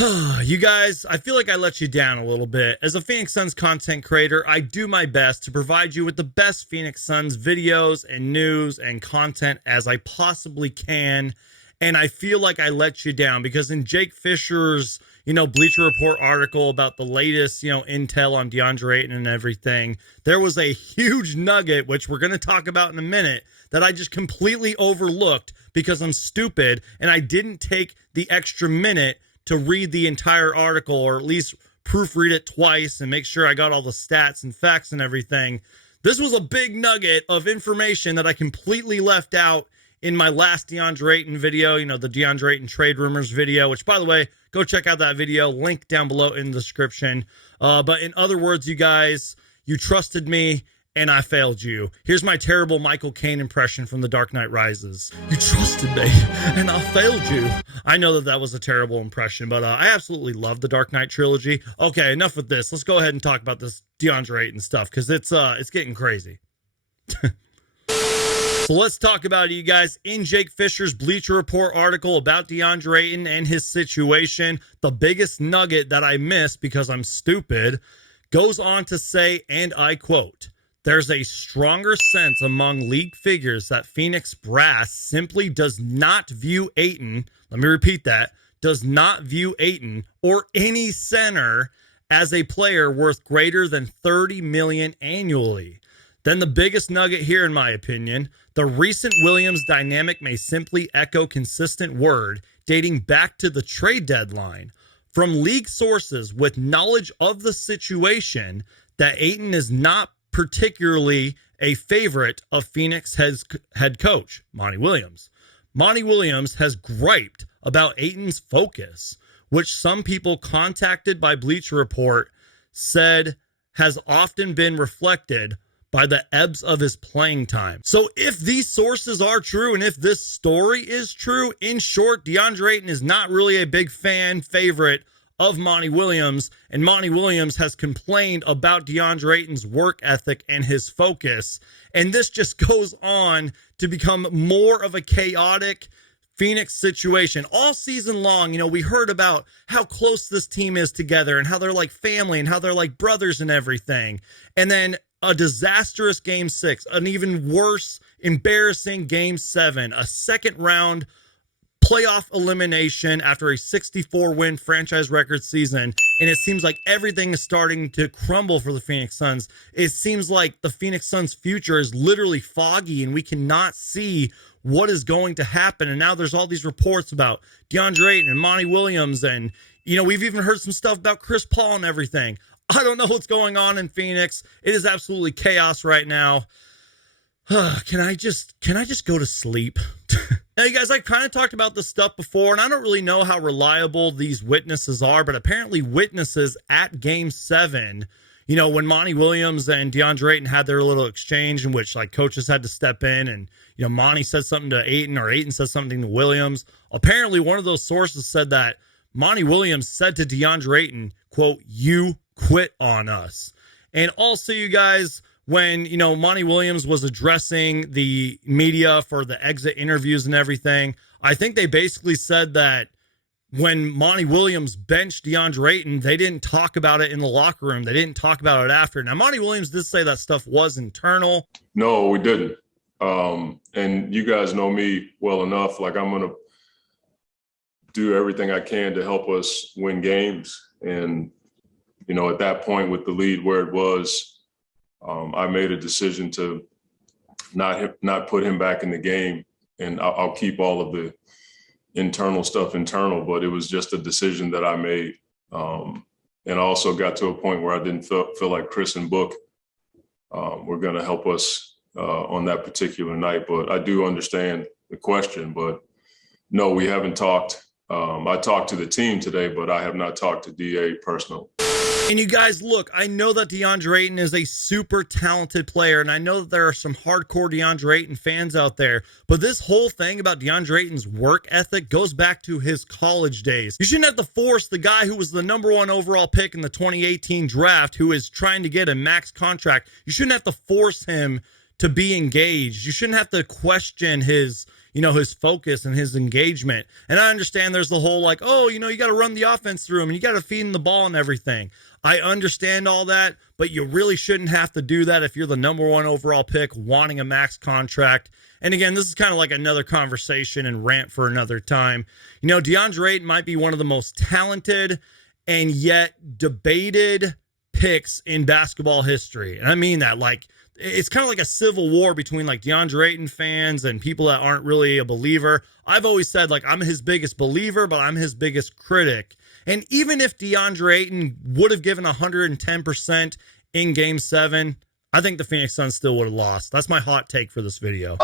You guys, I feel like I let you down a little bit. As a Phoenix Suns content creator, I do my best to provide you with the best Phoenix Suns videos and news and content as I possibly can. And I feel like I let you down because in Jake Fisher's, Bleacher Report article about the latest, intel on Deandre Ayton and everything, there was a huge nugget, which we're going to talk about in a minute, that I just completely overlooked because I'm stupid and I didn't take the extra minute to read the entire article, or at least proofread it twice and make sure I got all the stats and facts and everything. This was a big nugget of information that I completely left out in my last Deandre Ayton video, the Deandre Ayton trade rumors video, which, by the way, go check out that video, link down below in the description. But in other words, you guys, you trusted me and I failed you. Here's my terrible Michael Caine impression from The Dark Knight Rises. You trusted me and I failed you. I know that was a terrible impression, but I absolutely love the Dark Knight trilogy. Okay, enough with this. Let's go ahead and talk about this Deandre Ayton stuff because it's getting crazy. So let's talk about it, you guys. In Jake Fisher's Bleacher Report article about Deandre Ayton and his situation, the biggest nugget that I missed because I'm stupid goes on to say, and I quote, "There's a stronger sense among league figures that Phoenix brass simply does not view Ayton," let me repeat that, "does not view Ayton or any center as a player worth greater than $30 million annually." Then the biggest nugget here, in my opinion, the recent Williams dynamic may simply echo consistent word dating back to the trade deadline from league sources with knowledge of the situation that Ayton is not particularly a favorite of Phoenix head coach, Monty Williams. Monty Williams has griped about Ayton's focus, which some people contacted by Bleacher Report said has often been reflected by the ebbs of his playing time. So if these sources are true and if this story is true, in short, Deandre Ayton is not really a big favorite of Monty Williams, and Monty Williams has complained about Deandre Ayton's work ethic and his focus, and this just goes on to become more of a chaotic Phoenix situation. All season long, we heard about how close this team is together and how they're like family and how they're like brothers and everything, and then a disastrous Game 6, an even worse, embarrassing Game 7, a second round playoff elimination after a 64-win franchise record season, and it seems like everything is starting to crumble for the Phoenix Suns. It seems like the Phoenix Suns' future is literally foggy, and we cannot see what is going to happen. And now there's all these reports about Deandre Ayton and Monty Williams, and, we've even heard some stuff about Chris Paul and everything. I don't know what's going on in Phoenix. It is absolutely chaos right now. Can I just go to sleep? Now, you guys, I kind of talked about this stuff before, and I don't really know how reliable these witnesses are, but apparently witnesses at Game 7, when Monty Williams and Deandre Ayton had their little exchange in which, coaches had to step in, and, Monty said something to Ayton, or Ayton said something to Williams. Apparently, one of those sources said that Monty Williams said to Deandre Ayton, quote, "You quit on us." And also, you guys, when, Monty Williams was addressing the media for the exit interviews and everything, I think they basically said that when Monty Williams benched Deandre Ayton, they didn't talk about it in the locker room. They didn't talk about it after. Now, Monty Williams did say that stuff was internal. No, we didn't. And you guys know me well enough. I'm going to do everything I can to help us win games. And, at that point with the lead where it was, I made a decision to not put him back in the game, and I'll keep all of the internal stuff internal, but it was just a decision that I made. And I also got to a point where I didn't feel like Chris and Book were going to help us on that particular night. But I do understand the question, but no, we haven't talked. I talked to the team today, but I have not talked to DA personally. And you guys, look, I know that Deandre Ayton is a super talented player, and I know that there are some hardcore Deandre Ayton fans out there, but this whole thing about Deandre Ayton's work ethic goes back to his college days. You shouldn't have to force the guy who was the #1 overall pick in the 2018 draft, who is trying to get a max contract, you shouldn't have to force him to be engaged. You shouldn't have to question his you know, his focus and his engagement. And I understand there's the whole like, oh, you know, you got to run the offense through him and you got to feed him the ball and everything. I understand all that, but you really shouldn't have to do that if you're the #1 overall pick wanting a max contract. And again, this is kind of like another conversation and rant for another time. You know, Deandre Ayton might be one of the most talented and yet debated picks in basketball history. And I mean that, like, it's kind of like a civil war between like Deandre Ayton fans and people that aren't really a believer. I've always said, like, I'm his biggest believer, but I'm his biggest critic. And even if Deandre Ayton would have given 110% in Game 7, I think the Phoenix Suns still would have lost. That's my hot take for this video.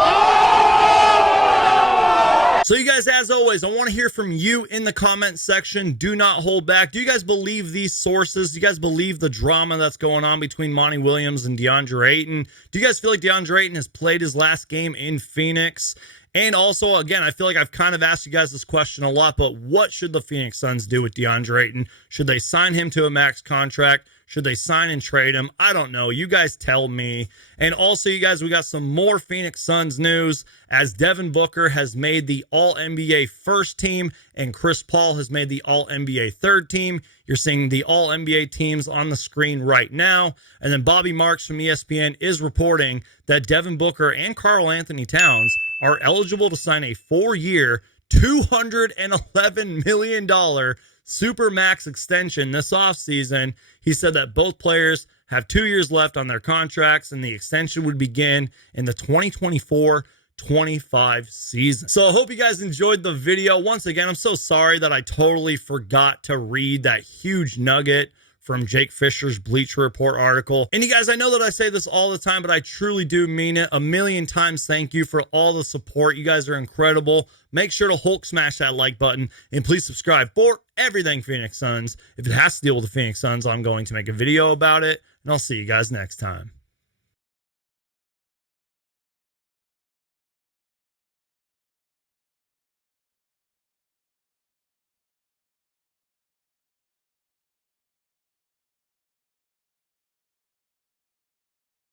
So you guys, as always, I want to hear from you in the comment section. Do not hold back. Do you guys believe these sources? Do you guys believe the drama that's going on between Monty Williams and Deandre Ayton? Do you guys feel like Deandre Ayton has played his last game in Phoenix? And also, again, I feel like I've kind of asked you guys this question a lot, but what should the Phoenix Suns do with Deandre Ayton? Should they sign him to a max contract? Should they sign and trade him? I don't know. You guys tell me. And also, you guys, we got some more Phoenix Suns news as Devin Booker has made the All-NBA first team and Chris Paul has made the All-NBA third team. You're seeing the All-NBA teams on the screen right now. And then Bobby Marks from ESPN is reporting that Devin Booker and Karl Anthony Towns are eligible to sign a 4-year, $211 million Supermax extension this offseason. He said that both players have 2 years left on their contracts and the extension would begin in the 2024-25 season. So I hope you guys enjoyed the video. Once again, I'm so sorry that I totally forgot to read that huge nugget from Jake Fisher's Bleacher Report article. And you guys, I know that I say this all the time, but I truly do mean it. A million times thank you for all the support. You guys are incredible. Make sure to Hulk smash that like button and please subscribe for everything Phoenix Suns. If it has to deal with the Phoenix Suns, I'm going to make a video about it. And I'll see you guys next time.